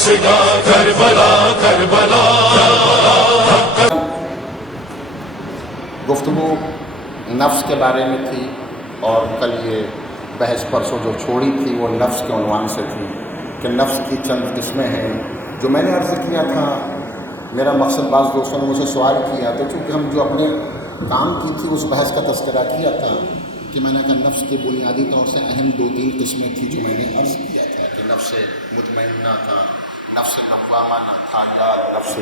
شگا کربلا کربلا. گفتگو نفس کے بارے میں تھی اور کل یہ بحث پرسوں جو چھوڑی تھی وہ نفس کے عنوان سے تھی کہ نفس کی چند قسمیں ہیں. جو میں نے عرض کیا تھا، میرا مقصد بعض دوستوں نے مجھے سوال کیا تو چونکہ ہم جو اپنے کام کی تھی اس بحث کا تذکرہ کیا تھا کہ میں نے کہا نفس کی بنیادی طور سے اہم 2-3 قسمیں تھیں جو میں نے عرض کیا تھا کہ نفس مطمئنہ تھا، نفس لوامہ تھا یا نفس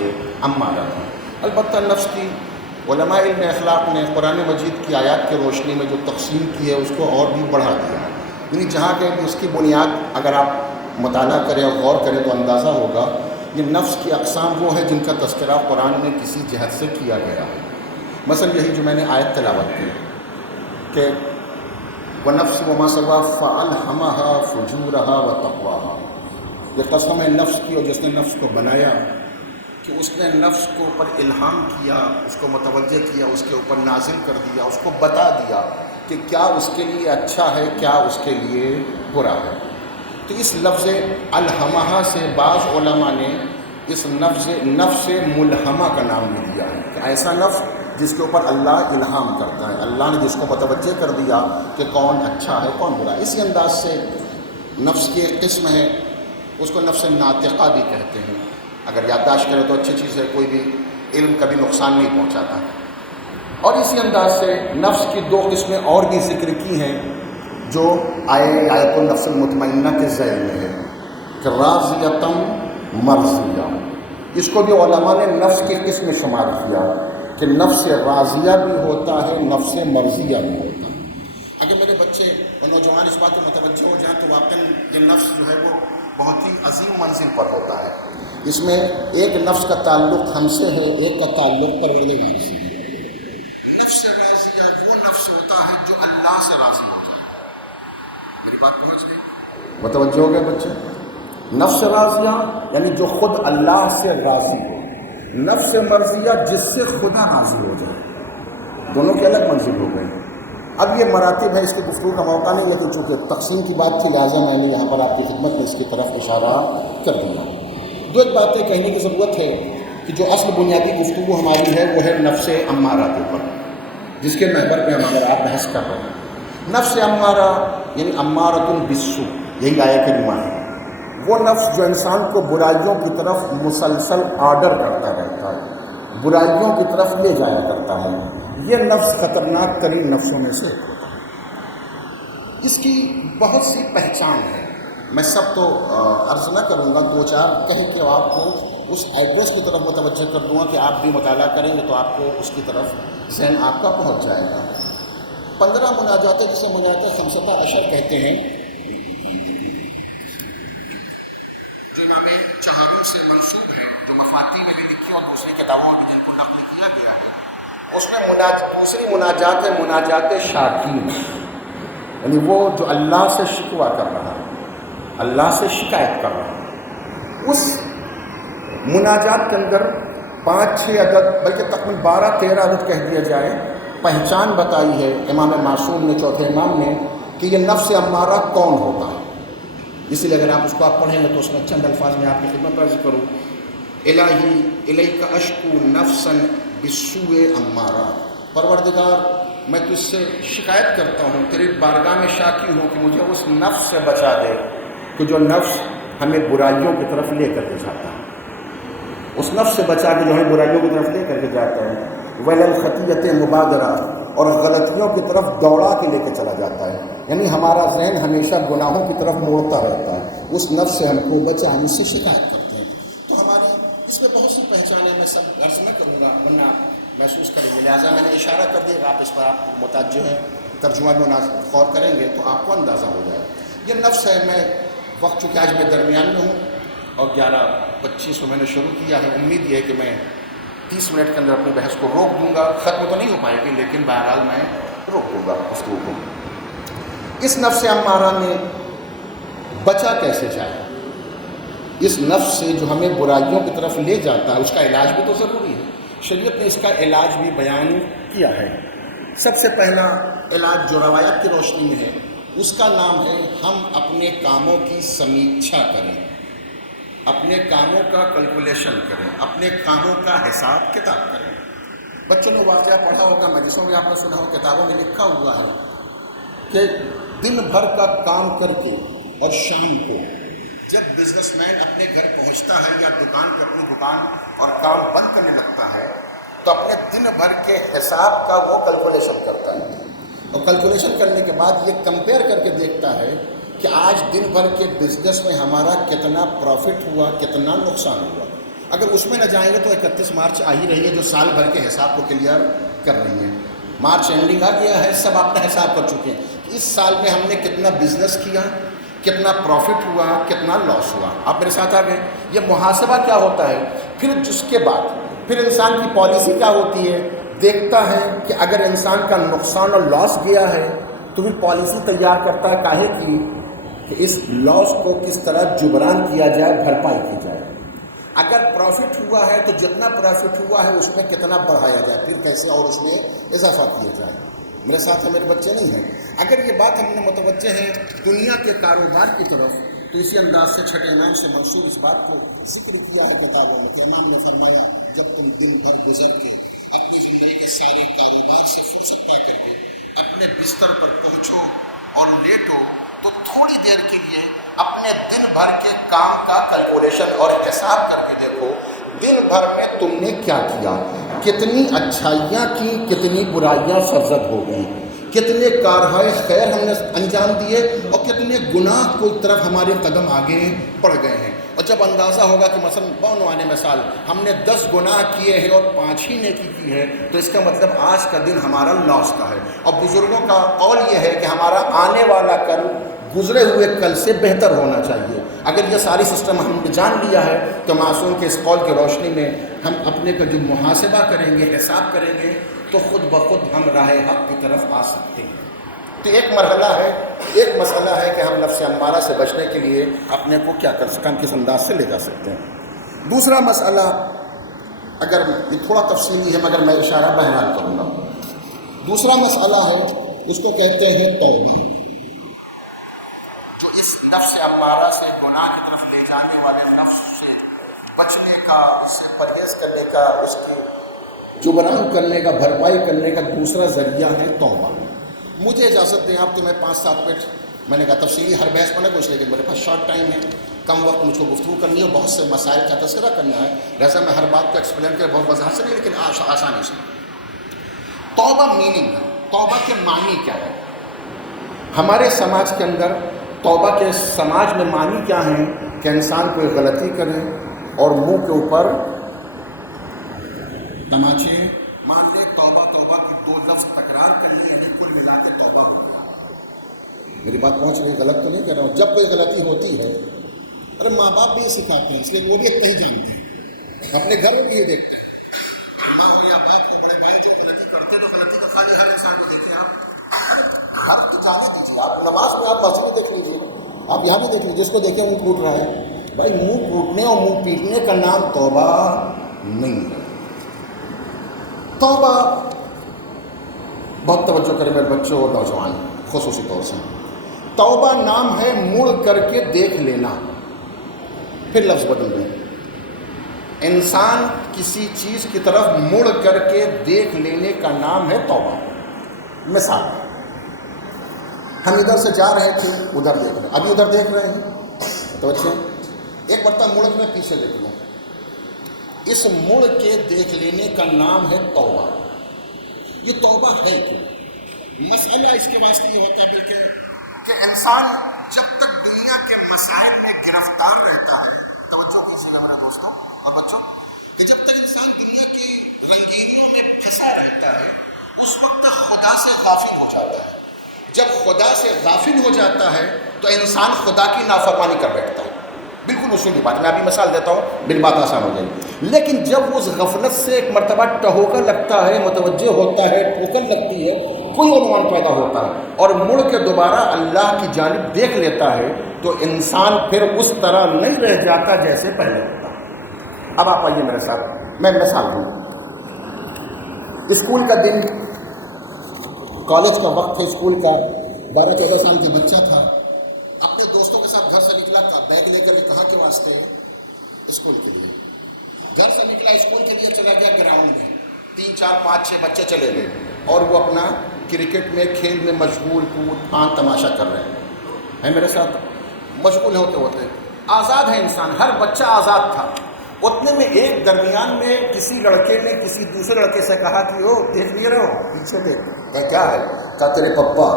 امارہ تھا. البتہ نفس کی علماء علم اخلاق نے قرآن مجید کی آیات کی روشنی میں جو تقسیم کی ہے اس کو اور بھی بڑھا دیا. یعنی جہاں کہ اس کی بنیاد اگر آپ مطالعہ کریں اور غور کریں تو اندازہ ہوگا یہ نفس کی اقسام وہ ہے جن کا تذکرہ قرآن میں کسی جہت سے کیا گیا ہے. مثلا یہی جو میں نے آیت تلاوت کی کہ وَنَفْسٍ وَمَا سَوَّاهَا فَأَلْهَمَهَا فُجُورَهَا وَتَقْوَاهَا. یہ قسم ہے نفس کی، اور جس نے نفس کو بنایا کہ اس نے نفس کو اوپر الہام کیا، اس کو متوجہ کیا، اس کے اوپر نازل کر دیا، اس کو بتا دیا کہ کیا اس کے لیے اچھا ہے، کیا اس کے لیے برا ہے. تو اس لفظ الہمہ سے بعض علماء نے اس نفس ملہمہ کا نام بھی دیا ہے کہ ایسا نفس جس کے اوپر اللہ الہام کرتا ہے، اللہ نے جس کو متوجہ کر دیا کہ کون اچھا ہے کون برا ہے. اسی انداز سے نفس کی ایک قسم ہے، اس کو نفس ناطقہ بھی کہتے ہیں. اگر یادداشت کرے تو اچھی چیز ہے، کوئی بھی علم کبھی نقصان نہیں پہنچاتا. اور اسی انداز سے نفس کی 2 قسمیں اور بھی ذکر کی ہیں جو آیت النفس المطمئنہ کے ذیل میں ہے کہ راضیتم مرضیہ. اس کو بھی علماء نے نفس کی قسم میں شمار کیا کہ نفس راضیہ بھی ہوتا ہے، نفس مرضیہ بھی ہوتا ہے. اگر میرے بچے اور نوجوان اس بات کو متوجہ ہو جائیں تو واقعی یہ نفس جو ہے وہ بہت ہی عظیم منزل پر ہوتا ہے. اس میں ایک نفس کا تعلق ہم سے ہے، ایک کا تعلق پروردگار سے ہے. نفس راضیہ وہ نفس ہوتا ہے جو اللہ سے راضی ہو جائے. میری بات پہنچ گئی؟ متوجہ ہو گئے بچے؟ نفس راضیہ یعنی جو خود اللہ سے راضی ہو، نفس مرضیہ جس سے خدا راضی ہو جائے. دونوں کے الگ منزل ہو گئے. اب یہ مراتب ہے، اس کی گفتگو کا موقع نہیں، لیکن چونکہ تقسیم کی بات تھی لہٰذا میں نے یہاں پر آپ کی خدمت میں اس کی طرف اشارہ کر دیا. 2 باتیں کہنے کی ضرورت ہے کہ جو اصل بنیادی گفتگو ہماری ہے وہ ہے نفس امارہ کے اوپر، جس کے محور پہ ہم اگر آپ بحث کر رہے ہیں. نفس امارہ یعنی امارۃ بالسوء، یہی آیت کریمہ ہے. وہ نفس جو انسان کو برائیوں کی طرف مسلسل آرڈر کرتا رہتا ہے، برائیوں کی طرف لے جایا کرتا ہے. یہ نفس خطرناک ترین نفسوں میں سے. اس کی بہت سی پہچان ہے. میں سب تو عرض نہ کروں گا، 2-4 کہیں کہ آپ کو اس ایڈریس کی طرف متوجہ کر دوں گا کہ آپ بھی مطالعہ کریں گے تو آپ کو اس کی طرف ذہن آپ کا پہنچ جائے گا. 15 مناجاتیں جسے مناجات خمسۃ عشر کہتے ہیں، جو امام چہاروں سے منسوب ہے، جو مفاتیح میں بھی لکھی اور دوسری کتابوں میں بھی جن کو نقل کیا گیا ہے. اس میں دوسری مناجات ہے مناجات شاکین، یعنی وہ جو اللہ سے شکوہ کر رہا ہے، اللہ سے شکایت کر رہا ہے. اس مناجات کے اندر 5-6 عدد بلکہ تقریباً 12-13 عدد کہہ دیا جائے پہچان بتائی ہے امام معصوم نے، چوتھے امام نے، کہ یہ نفس امارہ کون ہوتا ہے. اس لیے اگر آپ اس کو آپ پڑھیں گے تو اس میں چند الفاظ میں آپ کی خدمت عرض کروں. الہی الیک اشکو نفسا بالسوء امارہ، پروردگار میں تجھ سے شکایت کرتا ہوں، تیری بارگاہ میں شاکی ہوں کہ مجھے اس نفس سے بچا دے کہ جو نفس ہمیں برائیوں کی طرف لے کر کے جاتا ہے. اس نفس سے بچا کے جو ہمیں برائیوں کی طرف لے کر کے جاتا ہے. وَلَلْخَطِيَّةِ مُبَادَرَةً، اور غلطیوں کی طرف دوڑا کے لے کے چلا جاتا ہے. یعنی ہمارا ذہن ہمیشہ گناہوں کی طرف موڑتا رہتا ہے. اس نفس سے ہم کو بچا، ہم اس سے شکایت کرتے ہیں. تو ہماری اس میں بہت سی پہچانیں، میں سب عرض نہ کروں گا ورنہ محسوس کریں گے، لہٰذا میں نے اشارہ کر دیا. آپ اس پر آپ متوجہ ہیں، ترجمہ میں غور کریں گے تو آپ کو اندازہ ہو جائے. یہ نفس ہے. میں وقت چونکہ آج میں درمیان میں ہوں اور 11:25 میں نے شروع کیا ہے. امید یہ ہے کہ میں 30 منٹ کے اندر اپنی بحث کو روک دوں گا. ختم تو نہیں ہو پائے گی لیکن بہرحال میں روک دوں گا گفتگو کو. اس نفس امارہ میں بچا کیسے جائے؟ اس نفس سے جو ہمیں برائیوں کی طرف لے جاتا ہے اس کا علاج بھی تو ضروری ہے. شریعت نے اس کا علاج بھی بیان کیا ہے. سب سے پہلا علاج جو روایت کی روشنی میں ہے اس کا نام ہے ہم اپنے کاموں کی سمیچھا کریں. اپنے کاموں کا کیلکولیشن کریں، اپنے کاموں کا حساب کتاب کریں۔ بچوں نے واقعہ پڑھا ہوگا، مجلسوں میں آپ نے سنا ہو، کتابوں میں لکھا ہوا ہے کہ دن بھر کا کام کر کے اور شام کو جب بزنس مین اپنے گھر پہنچتا ہے یا دکان پہ اپنی دکان اور کام بند کرنے لگتا ہے تو اپنے دن بھر کے حساب کا وہ کیلکولیشن کرتا ہے، اور کیلکولیشن کرنے کے بعد یہ کمپیئر کر کے دیکھتا ہے کہ آج دن بھر کے بزنس میں ہمارا کتنا پروفٹ ہوا، کتنا نقصان ہوا۔ اگر اس میں نہ جائیں گے تو 31 مارچ آ ہی رہی ہے جو سال بھر کے حساب کو کلیئر کر رہی ہے۔ مارچ اینڈنگ آ گیا ہے، سب آپ نے حساب کر چکے ہیں کہ اس سال میں ہم نے کتنا بزنس کیا، کتنا پروفٹ ہوا، کتنا لاس ہوا۔ آپ میرے ساتھ آ گئے؟ یہ محاسبہ کیا ہوتا ہے؟ پھر جس کے بعد پھر انسان کی پالیسی کیا ہوتی ہے؟ دیکھتا ہے کہ اگر انسان کا نقصان اور لاس گیا ہے تو پھر پالیسی تیار کرتا ہے کاہے کی کہ اس لاس کو کس طرح جبران کیا جائے، بھرپائی کی جائے۔ اگر پروفٹ ہوا ہے تو جتنا پروفٹ ہوا ہے اس میں کتنا بڑھایا جائے، پھر کیسے اور اس میں اضافہ کیا جائے۔ میرے ساتھ ہے، میرے بچے نہیں ہیں۔ اگر یہ بات ہم نے متوجہ ہے دنیا کے کاروبار کی طرف، تو اسی انداز سے چھٹے امام سے منسوب اس بات کو ذکر کیا ہے کتابوں میں کہ امام نے فرمایا جب تم دن بھر گزر کے اپنی زندگی کے سارے کاروبار سے فرصت پا کر کے اپنے بستر پر پہنچو اور لیٹو تو تھوڑی دیر کے لیے اپنے دن بھر کے کام کا کیلکولیشن اور حساب کر کے دیکھو دن بھر میں تم نے کیا کیا، کتنی اچھائیاں کی، کتنی برائیاں سرزد ہو گئیں، کتنے کارہائے خیر ہم نے انجام دیے اور کتنے گناہ کو طرف ہمارے قدم آگے بڑھ گئے ہیں۔ اور جب اندازہ ہوگا کہ مثلا بعنوان مثال ہم نے 10 گناہ کیے ہیں اور 5 ہی نیکی کی ہے تو اس کا مطلب آج کا دن ہمارا لاس کا ہے۔ اور بزرگوں کا قول یہ ہے کہ ہمارا آنے والا کل گزرے ہوئے کل سے بہتر ہونا چاہیے۔ اگر یہ ساری سسٹم ہم نے جان لیا ہے تو معصوم کے اس قول کی روشنی میں ہم اپنے کا جو محاسبہ کریں گے، حساب کریں گے تو خود بخود ہم راہ حق کی طرف آ سکتے ہیں۔ تو ایک مرحلہ ہے، ایک مسئلہ ہے کہ ہم نفس امارہ سے بچنے کے لیے اپنے کو کیا کر سکیں، کس انداز سے لے جا سکتے ہیں۔ دوسرا مسئلہ، اگر یہ تھوڑا تفصیلی ہے مگر میں اشارہ بہرحال کروں گا، دوسرا مسئلہ ہے اس کو کہتے ہیں توبہ، جو اس نفس امارہ سے، گناہ کی طرف لے جانے والے نفس سے بچنے کا، اس سے پرہیز کرنے کا، اس کی جبران کرنے کا، بھرپائی کرنے کا دوسرا ذریعہ ہے توبہ۔ مجھے اجازت دیں آپ، تو میں 5-7 منٹ، میں نے کہا تفصیلی ہر بحث میں نہ کچھ، لیکن میرے پاس شارٹ ٹائم ہے، کم وقت مجھ کو گفتگو کرنی ہے، بہت سے مسائل کا تذکرہ کرنا ہے، لہٰذا میں ہر بات کو ایکسپلین کرے بہت وضاحت سے نہیں لیکن آسانی سے۔ توبہ میننگ ہے، توبہ کے معنی کیا ہے؟ ہمارے سماج کے اندر توبہ کے سماج میں معنی کیا ہیں کہ انسان کوئی غلطی کرے اور منہ کے اوپر تماچے مان لے، توبہ توبہ کی 2 لفظ تکرار کر لیں، یعنی کل ملا کے توبہ ہو گئی۔ میری بات پہنچ رہی، غلط تو نہیں کہہ رہا ہوں۔ جب کوئی غلطی ہوتی ہے، ارے ماں باپ بھی یہ سکھاتے ہیں، اس لیے وہ بھی اتنے ہی جانتے ہیں، اپنے گھر میں بھی یہ دیکھتے ہیں، ماں ہو یا باپ ہو، بڑے بھائی جو غلطی کرتے تو غلطی کا خالی ہر انسان کو دیکھیں آپ، ہر تو جانے دیجیے، آپ نماز میں آپ مسجد دیکھ لیجیے، آپ یہاں بھی دیکھ لیجیے، جس کو دیکھیں منہ پھوٹ رہا ہے، بھائی منہ پھوٹنے اور منہ پیٹنے کا نام توبہ نہیں ہے۔ توبہ بہت توجہ کرے میرے بچوں اور نوجوان خصوصی طور سے، توبہ نام ہے مڑ کر کے دیکھ لینا۔ پھر لفظ بدل دیں، انسان کسی چیز کی طرف مڑ کر کے دیکھ لینے کا نام ہے توبہ۔ مثال، ہم ادھر سے جا رہے تھے، ادھر دیکھ رہے ہیں، ابھی ادھر دیکھ رہے ہیں تو اچھا ایک مرتبہ مڑ کے پیچھے دیکھ لوں، اس مڑ کے دیکھ لینے کا نام ہے توبہ۔ یہ توبہ ہے کیوں؟ مسئلہ اس کے واسطے یہ ہوتا ہے بلکہ کہ انسان جب تک دنیا کے مسائل میں گرفتار رہتا ہے، توجہ کیجیے گا میرے دوستوں اور بچوں، کہ جب تک انسان دنیا کی رنگینیوں میں پھنسا رہتا ہے اس وقت تک خدا سے غافل ہو جاتا ہے۔ جب خدا سے غافل ہو جاتا ہے تو انسان خدا کی نافرمانی کر بیٹھتا ہے۔ بالکل اصولی بات، میں ابھی مثال دیتا ہوں، بال بات آسان ہو جائے گی۔ لیکن جب اس غفلت سے ایک مرتبہ ٹہوکر لگتا ہے، متوجہ ہوتا ہے، ٹھوکر لگتی ہے، کوئی عنوان پیدا ہوتا ہے اور مڑ کے دوبارہ اللہ کی جانب دیکھ لیتا ہے تو انسان پھر اس طرح نہیں رہ جاتا جیسے پہلے ہوتا۔ اب آپ آئیے میرے ساتھ، میں مثال دوں۔ اسکول کا دن، کالج کا وقت ہے، اسکول کا 12-14 سال کا بچہ تھا، اپنے دوستوں کے ساتھ گھر سے نکلا تھا، بیگ لے کر کے کہاں کے واسطے؟ اسکول کے لیے، گھر سے نکلا اسکول کے لیے چلا گیا گراؤنڈ میں، 3 4 5 6 بچے چلے گئے اور وہ اپنا کرکٹ میں کھیل میں مشغول، کود پھاند تماشا کر رہے ہیں میرے ساتھ، مشغول ہوتے آزاد ہے انسان، ہر بچہ آزاد تھا۔ اتنے میں ایک درمیان میں کسی لڑکے نے کسی دوسرے لڑکے سے کہا کہ او دیکھ نہیں رہے ہو پیچھے دیکھ، کہ کیا ہے؟ کہا تیرے پپا۔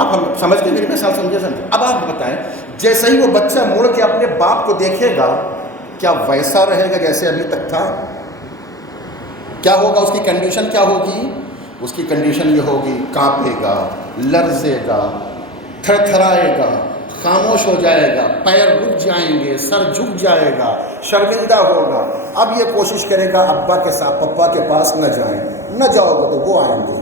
آپ ہم سمجھ گئے میری مثال، سمجھے؟ اب آپ بتائیں، جیسے ہی وہ بچہ مڑ کے اپنے باپ کو دیکھے گا کیا ویسا رہے گا جیسے ابھی تک تھا؟ کیا ہوگا اس کی کنڈیشن؟ کیا ہوگی اس کی کنڈیشن؟ یہ ہوگی کانپے گا، لرزے گا، تھر تھرائے گا، خاموش ہو جائے گا، پیر رک جائیں گے، سر جھک جائے گا، شرمندہ ہوگا۔ اب یہ کوشش کرے گا ابا کے ساتھ پپا کے پاس نہ جائیں، نہ جاؤ گے تو وہ آئیں گے،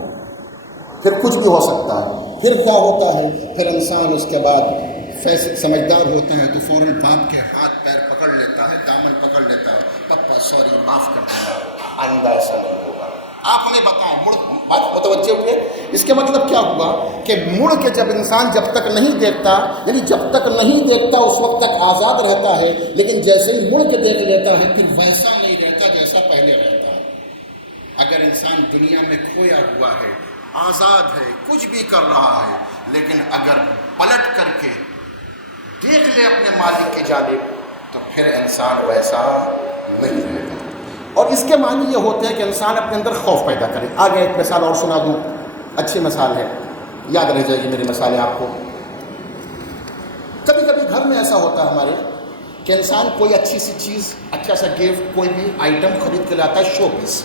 پھر کچھ بھی ہو سکتا ہے۔ پھر کیا ہوتا ہے؟ پھر انسان اس کے بعد سمجھدار ہوتا ہے تو فوراً باپ کے ہاتھ پیر پکڑ لیتا ہے، دامن پکڑ لیتا ہے، پپا سوری، معاف کر دینا، آئندہ ایسا نہیں ہوگا۔ آپ ہمیں بتائیں، بات متوجہ ہوئے؟ اس کے مطلب کیا ہوا کہ مڑ کے جب انسان جب تک نہیں دیکھتا، یعنی جب تک نہیں دیکھتا اس وقت تک آزاد رہتا ہے، لیکن جیسے ہی مڑ کے دیکھ لیتا ہے پھر ویسا نہیں رہتا جیسا پہلے رہتا ہے۔ اگر انسان دنیا میں کھویا ہوا ہے، آزاد ہے، کچھ بھی کر رہا ہے، لیکن اگر پلٹ کر کے دیکھ لے اپنے مالک کی جانب تو پھر انسان ویسا نہیں رہے گا۔ اور اس کے معنی یہ ہوتے ہیں کہ انسان اپنے اندر خوف پیدا کرے۔ آگے ایک مثال اور سنا دوں، اچھی مثال ہے، یاد رہ جائے گی میری مثالیں آپ کو۔ کبھی کبھی گھر میں ایسا ہوتا ہے ہمارے کہ انسان کوئی اچھی سی چیز، اچھا سا گفٹ، کوئی بھی آئٹم خرید کے لاتا ہے، شو پیس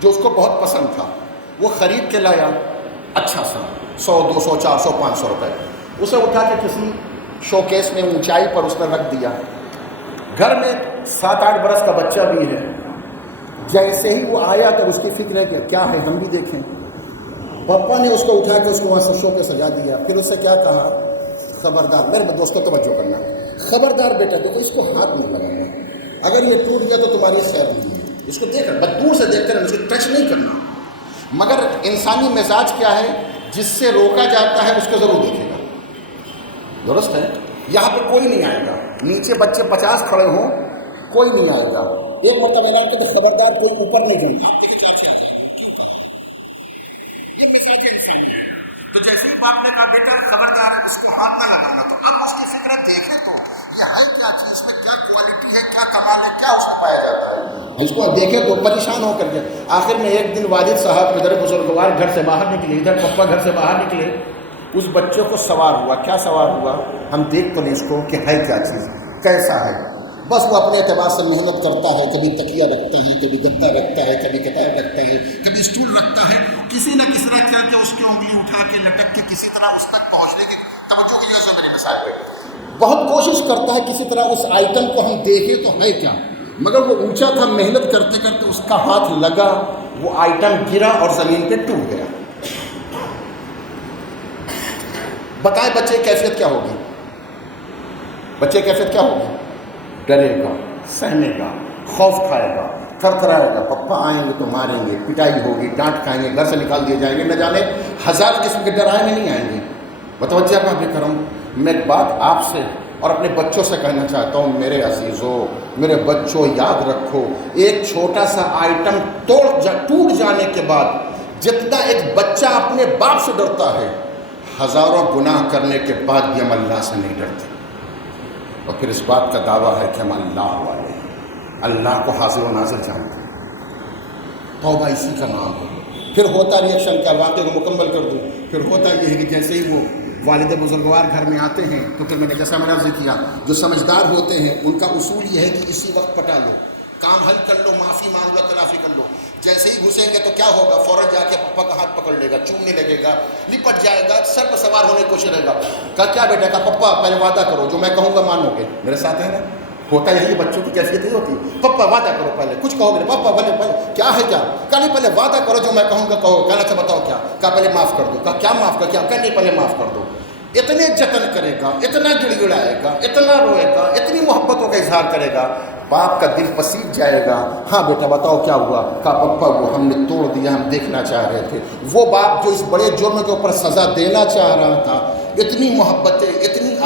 جو اس کو بہت پسند تھا، وہ خرید کے لایا اچھا سا 100 200 400 500 روپے، اسے اٹھا کے کسی شو کیس میں اونچائی پر اس نے رکھ دیا۔ گھر میں 7 8 برس کا بچہ بھی ہے، جیسے ہی وہ آیا تو اس کی فکر ہے کہ کیا ہے ہم بھی دیکھیں۔ پاپا نے اس کو اٹھا کے اس کو وہاں سے شو پہ سجا دیا، پھر اس سے کیا کہا؟ خبردار، میرے دوست کو توجہ کرنا، خبردار بیٹا دیکھو اس کو ہاتھ نہیں لگانا، اگر یہ ٹوٹ گیا تو تمہاری خیر نہیں ہے، اس کو دیکھ بس دور سے دیکھ کر اس کو ٹچ نہیں کرنا۔ مگر انسانی مزاج کیا ہے؟ جس سے روکا جاتا ہے اس کو ضرور دیکھے گا، درست ہے؟ یہاں پہ کوئی نہیں آئے گا، نیچے بچے 50 کھڑے ہوں کوئی نہیں آئے گا، ایک مرتبہ اعلان کیا تو خبردار کوئی اوپر نہیں جائے، یہ مزاج انسان ہے۔ تو جیسے ہی باپ نے کہا بیٹا خبردار ہے اس کو ہاتھ نہ لگانا، تو اب اس کی فکر ہے دیکھیں تو یہ ہے کیا چیز، اس میں کیا کوالٹی ہے، کیا کمال ہے، کیا اس میں پایا جاتا ہے، اس کو دیکھیں تو پریشان ہو کر کے آخر میں ایک دن والد صاحب ادھر بزرگوار گھر سے باہر نکلے، ادھر پپا گھر سے باہر نکلے، اس بچے کو سوار ہوا، کیا سوار ہوا؟ ہم دیکھ تو نہیں اس کو کہ ہے کیا چیز، کیسا ہے، بس وہ اپنے اعتبار سے محنت کرتا ہے، کبھی تکیہ رکھتا ہے، کبھی گدا رکھتا ہے، کبھی کتاب رکھتا ہے، کبھی اسٹول رکھتا ہے، کسی نہ کس طرح کر کے اس کی انگلی اٹھا کے لٹک کے کسی طرح اس تک پہنچنے کی توجہ کی جیسے میری مثال ہے، بہت کوشش کرتا ہے کسی طرح اس آئٹم کو ہم دیکھیں تو ہے کیا، مگر وہ اونچا تھا، محنت کرتے کرتے اس کا ہاتھ لگا، وہ آئٹم گرا اور زمین پہ ٹوٹ گیا۔ بتائیں بچے کی کیفیت کیا ہوگی؟ بچے کی کیفیت کیا ہوگی؟ ڈرے گا، سہنے گا، خوف کھائے گا، تھر تھرائے گا، پپا آئیں گے تو ماریں گے، پٹائی ہوگی، ڈانٹ کھائیں گے، گھر سے نکال دیے جائیں گے، نہ جانے 1000 قسم کے ڈرائے میں نہیں آئیں گے۔ متوجہ آپ بھی کروں، میں ایک بات آپ سے اور اپنے بچوں سے کہنا چاہتا ہوں، میرے عزیزوں، میرے بچوں، یاد رکھو ایک چھوٹا سا آئٹم ٹوٹ جانے کے بعد جتنا ایک بچہ اپنے باپ سے ڈرتا ہے، ہزاروں گناہ کرنے کے بعد بھی ہم اللہ سے نہیں ڈرتے، اور پھر اس بات کا دعویٰ ہے کہ ہم اللہ والے ہیں، اللہ کو حاضر و ناظر جانتے ہیں۔ توبہ اسی کا نام ہے۔ پھر ہوتا ریئیکشن کیا، واقعے کو مکمل کر دوں، پھر ہوتا یہ ہے کہ جیسے ہی وہ والد بزرگوار گھر میں آتے ہیں تو پھر میں نے جیسا میں نے عرض کیا، جو سمجھدار ہوتے ہیں ان کا اصول یہ ہے کہ اسی وقت پٹا لو، کام حل کر لو، معافی مانگ لو، تلافی کر لو۔ جیسے ہی گھسیں گے تو کیا ہوگا؟ فوراً جا کے پپا کا ہاتھ پکڑ لے گا، چومنے لگے گا، لپٹ جائے گا، سر پہ سوار ہونے کی کوشش کرے گا۔ کہا کیا بیٹا؟ کہا پپا پہلے وعدہ کرو جو میں کہوں گا مانو گے، میرے ساتھ ہے نا؟ ہوتا یہی، بچوں کی کیفیت ہی ہوتی ہے، پپا وعدہ کرو، پہلے کچھ کہو گے، پپا پہلے کیا ہے کیا؟ کہا نہیں پہلے وعدہ کرو جو میں کہوں گا کہو۔ کہنا اچھا بتاؤ کیا؟ کہا پہلے معاف کر دو۔ کہا کیا معاف کر؟ کیا؟ کہا نہیں پہلے معاف کر دو۔ اتنے جتن کرے گا، اتنا گڑ گڑائے گا، اتنا روئے گا، اتنی محبتوں کا اظہار کرے گا، باپ کا دل پسیج جائے گا۔ ہاں بیٹا بتاؤ کیا ہوا؟ کہا پپا وہ ہم نے توڑ دیا، ہم دیکھنا چاہ رہے تھے۔ وہ باپ جو اس بڑے جرم کے اوپر سزا دینا چاہ رہا تھا، اتنی محبتیں، اتنی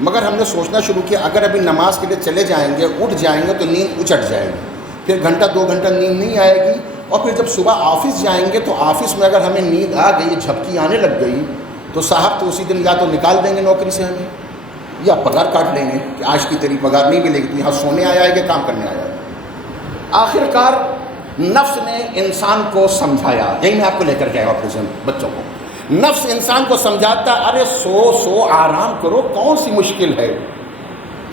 مگر ہم نے سوچنا شروع کیا اگر ابھی نماز کے لیے چلے جائیں گے، اٹھ جائیں گے تو نیند اچٹ جائے گی، پھر گھنٹہ 2 گھنٹہ نیند نہیں آئے گی، اور پھر جب صبح آفس جائیں گے تو آفس میں اگر ہمیں نیند آ گئی، جھپکی آنے لگ گئی، تو صاحب تو اسی دن یا تو نکال دیں گے نوکری سے ہمیں، یا پگار کاٹ لیں گے کہ آج کی تیری پگار نہیں ملے گی، تو یہاں سونے آیا ہے کہ کام کرنے آیا ہے۔ آخر کار نفس نے انسان کو سمجھایا، یہی میں آپ کو لے کر کے آیا اپنے بچوں کو، نفس انسان کو سمجھاتا ارے سو آرام کرو، کون سی مشکل ہے،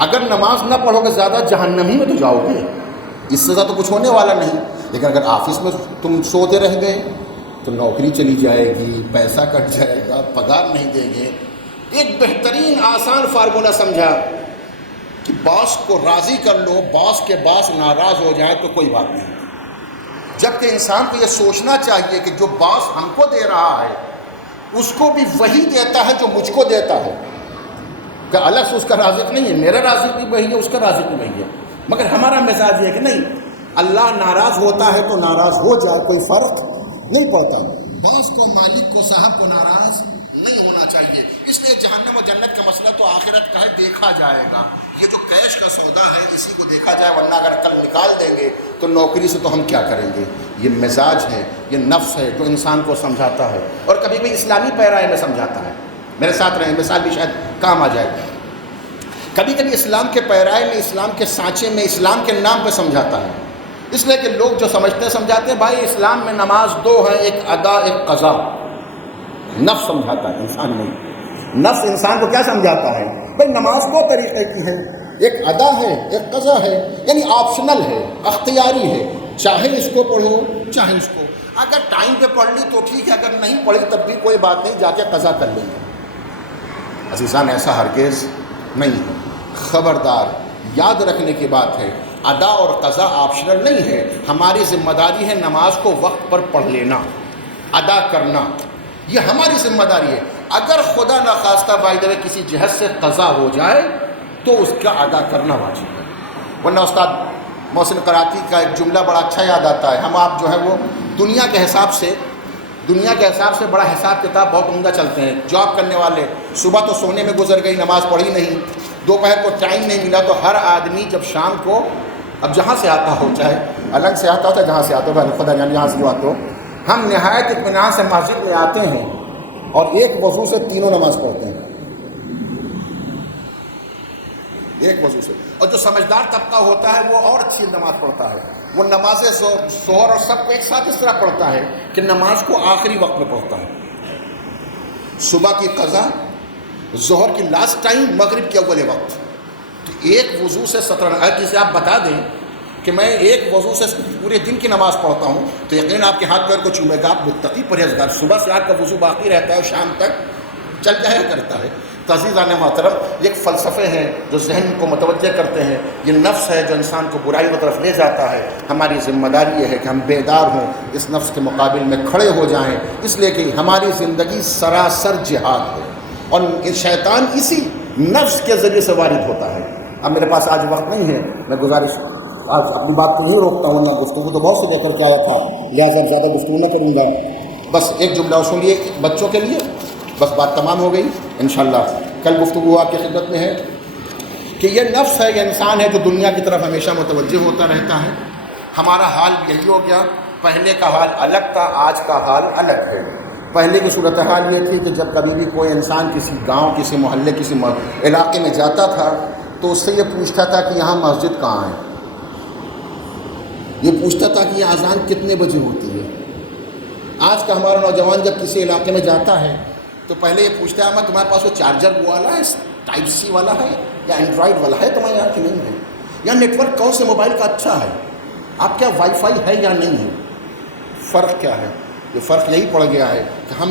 اگر نماز نہ پڑھو گے زیادہ جہنم ہی میں تو جاؤ گے، اس سے زیادہ تو کچھ ہونے والا نہیں، لیکن اگر آفس میں تم سوتے رہ گئے تو نوکری چلی جائے گی، پیسہ کٹ جائے گا، پگار نہیں دیں گے۔ ایک بہترین آسان فارمولہ سمجھا کہ باس کو راضی کر لو، باس کے باس ناراض ہو جائے تو کوئی بات نہیں، جبکہ انسان کو یہ سوچنا چاہیے کہ جو باس ہم کو دے رہا ہے اس کو بھی وہی دیتا ہے جو مجھ کو دیتا ہے، کہ الگ سے اس کا رازق نہیں ہے، میرا رازق بھی وہی ہے، اس کا رازق بھی وہی ہے، مگر ہمارا مزاج یہ ہے کہ نہیں، اللہ ناراض ہوتا ہے تو ناراض ہو جائے، کوئی فرق نہیں پڑتا، باس کو، مالک کو، صاحب کو ناراض نہیں ہونا چاہیے۔ اس لیے جہنم و جنت کا مسئلہ تو آخرت کا ہے، دیکھا جائے گا، یہ جو کیش کا سودا ہے اسی کو دیکھا جائے، ورنہ اگر کل نکال دیں گے تو نوکری سے تو ہم کیا کریں گے۔ یہ مزاج ہے، یہ نفس ہے جو انسان کو سمجھاتا ہے، اور کبھی بھی اسلامی پیرائے میں سمجھاتا ہے۔ میرے ساتھ رہیں، مثال بھی شاید کام آ جائے، کبھی کبھی اسلام کے پیرائے میں، اسلام کے سانچے میں، اسلام کے نام پہ سمجھاتا ہے، اس لیے کہ لوگ جو سمجھتے ہیں سمجھاتے ہیں بھائی اسلام میں نماز 2 ہے، ایک ادا ایک قضا، نفس سمجھاتا ہے، انسان نہیں۔ نفس انسان کو کیا سمجھاتا ہے؟ بھائی نماز 2 طریقے کی ہے، ایک ادا ہے ایک قضا ہے، یعنی آپشنل ہے، اختیاری ہے، چاہے اس کو پڑھو چاہے اس کو، اگر ٹائم پہ پڑھ لی تو ٹھیک ہے، اگر نہیں پڑھی تب بھی کوئی بات نہیں، جا کے قضا کر لیں گے۔ عزیزان ایسا ہرگز نہیں ہے، خبردار، یاد رکھنے کی بات ہے، ادا اور قضا آپشنل نہیں ہے، ہماری ذمہ داری ہے نماز کو وقت پر پڑھ لینا، ادا کرنا، یہ ہماری ذمہ داری ہے۔ اگر خدا نخواستہ بائی دا وے کسی جہت سے قضا ہو جائے تو اس کا ادا کرنا واجب ہے، ورنہ استاد محسن کراتی کا ایک جملہ بڑا اچھا یاد آتا ہے، ہم آپ جو ہے وہ دنیا کے حساب سے بڑا حساب کتاب بہت عمدہ چلتے ہیں، جاب کرنے والے، صبح تو سونے میں گزر گئی، نماز پڑھی نہیں، دوپہر کو ٹائم نہیں ملا، تو ہر آدمی جب شام کو، اب جہاں سے آتا ہو، چاہے الگ سے آتا ہو چاہے جہاں سے آتا ہو، خدا جان جہاں سے جو آتا ہو، ہم نہایت اطمینان سے مسجد میں آتے ہیں اور ایک وضو سے 3 نماز پڑھتے ہیں، ایک وضو سے، اور جو سمجھدار طبقہ ہوتا ہے وہ اور اچھی نماز پڑھتا ہے، وہ نماز ظہر اور سب کو ایک ساتھ اس طرح پڑھتا ہے کہ نماز کو آخری وقت میں پڑھتا ہے، صبح کی قضا، ظہر کی لاسٹ ٹائم، مغرب کے اول وقت، تو ایک وضو سے 17، اگر کسی آپ بتا دیں کہ میں ایک وضو سے پورے دن کی نماز پڑھتا ہوں تو یقیناً آپ کے ہاتھ پیر کو چومے گا، آپ متقی پرہیزگار، صبح سے آپ کا وضو باقی رہتا ہے اور شام تک چل جایا کرتا ہے۔ تو عزیزان محترم، یہ ایک فلسفے ہیں جو ذہن کو متوجہ کرتے ہیں، یہ نفس ہے جو انسان کو برائی کی طرف لے جاتا ہے، ہماری ذمہ داری یہ ہے کہ ہم بیدار ہوں، اس نفس کے مقابل میں کھڑے ہو جائیں، اس لیے کہ ہماری زندگی سراسر جہاد ہے، اور شیطان اسی نفس کے ذریعے سے وارد ہوتا ہے۔ اب میرے پاس آج وقت نہیں ہے، میں گزارش آج اپنی بات کو نہیں روکتا ہوں، میں گفتگو تو بہت سے لے کر کے آیا تھا، لہٰذا زیادہ گفتگو نہ کروں گا، بس ایک جملہ سنیے بچوں کے لیے، بس بات تمام ہو گئی۔ انشاءاللہ کل گفتگو آپ کی خدمت میں ہے کہ یہ نفس ہے، یہ انسان ہے جو دنیا کی طرف ہمیشہ متوجہ ہوتا رہتا ہے۔ ہمارا حال یہی ہو گیا، پہلے کا حال الگ تھا، آج کا حال الگ ہے۔ پہلے کی صورتحال یہ تھی کہ جب کبھی بھی کوئی انسان کسی گاؤں، کسی محلے، کسی علاقے میں جاتا تھا تو اس سے یہ پوچھتا تھا کہ یہاں مسجد کہاں ہے، یہ پوچھتا تھا کہ یہ اذان کتنے بجے ہوتی ہے۔ آج کا ہمارا نوجوان جب کسی علاقے میں جاتا ہے تو پہلے یہ پوچھتا ہے، تمہارے پاس وہ چارجر والا ہے، ٹائپ سی والا ہے یا اینڈرائڈ والا ہے تمہارے یہاں کہ نہیں ہے، یا نیٹ ورک کون سے موبائل کا اچھا ہے، آپ کیا وائی فائی ہے یا نہیں ہے۔ فرق کیا ہے؟ یہ فرق یہی پڑ گیا ہے کہ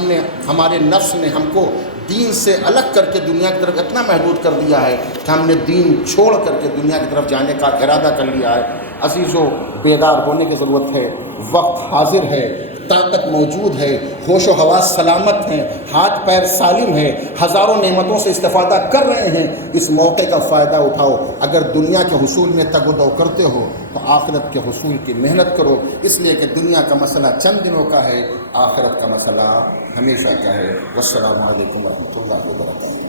ہمارے نفس نے ہم کو دین سے الگ کر کے دنیا کی طرف اتنا محدود کر دیا ہے کہ ہم نے دین چھوڑ کر کے دنیا کی طرف جانے کا ارادہ کر لیا ہے۔ عزیزو، بیدار ہونے کی ضرورت ہے، وقت حاضر ہے، طاقت موجود ہے، ہوش و حواس سلامت ہیں، ہاتھ پیر سالم ہیں، ہزاروں نعمتوں سے استفادہ کر رہے ہیں، اس موقع کا فائدہ اٹھاؤ۔ اگر دنیا کے حصول میں تگ و دو کرتے ہو تو آخرت کے حصول کی محنت کرو، اس لیے کہ دنیا کا مسئلہ چند دنوں کا ہے، آخرت کا مسئلہ ہمیشہ کا ہے۔ والسلام علیکم ورحمۃ اللہ وبرکاتہ۔